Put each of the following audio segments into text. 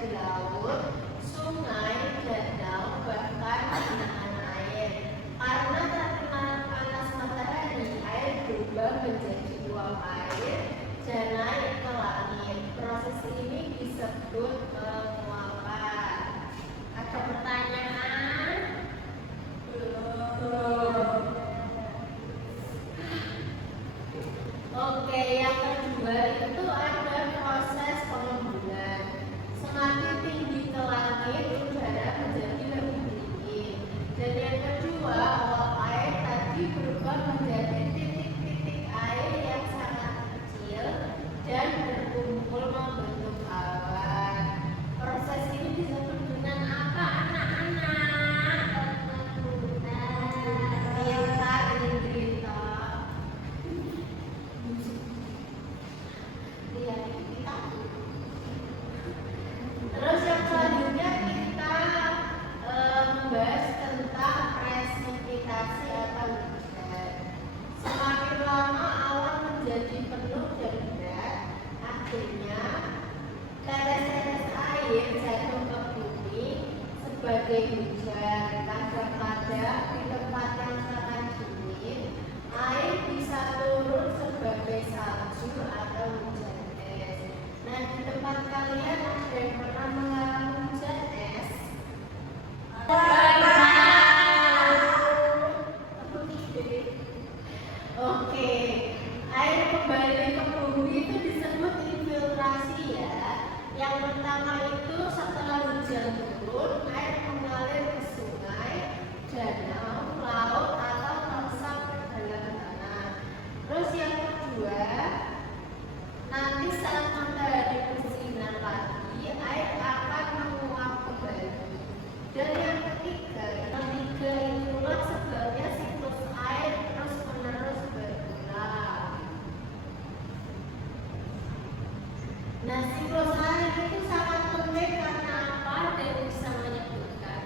di laut, sungai, danau, bahkan genangan air. Karena terkena panas matahari, air berubah menjadi uap air dan naik ke langit. Proses ini disebut penguapan. Ada pertanyaan? Belum. Oke, yang kedua itu ada proses pengembulan. Semakin tinggi ke langit, udara menjadi lebih dingin. Dan yang kedua, uap air tadi berubah menjadi titik-titik air yang sangat kecil dan berkumpul membentuk awan. Proses ini disebut dengan apa, anak-anak? Pintar, Indrita. Terus yang selanjutnya kita membahas tentang presipitasi atau hujan. Semakin lama awan menjadi penuh dan berat, akhirnya tetes-tetes air jatuh ke bumi sebagai hujan. Kadang-kadang di tempat yang sangat dingin, air bisa turun sebagai salju atau hujan es. Nah, di tempat kalian ada yang pernah mengalami hujan es? Oke, air kembali ke bumi itu disebut infiltrasi ya. Yang pertama itu setelah hujan turun, air mengalir ke sungai, danau, laut atau meresap ke dalam tanah. Terus yang kedua, nanti saat matahari bersinar lagi, air akan menguap kembali. Dan yang ketiga itulah sebabnya siklus air terus-menerus berulang. Nah, siklus air itu sangat penting karena apa? Dan bisa menyebutkan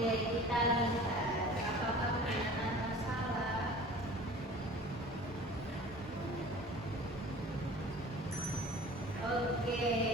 Oke, kita lihat apakah benar atau salah. Oke.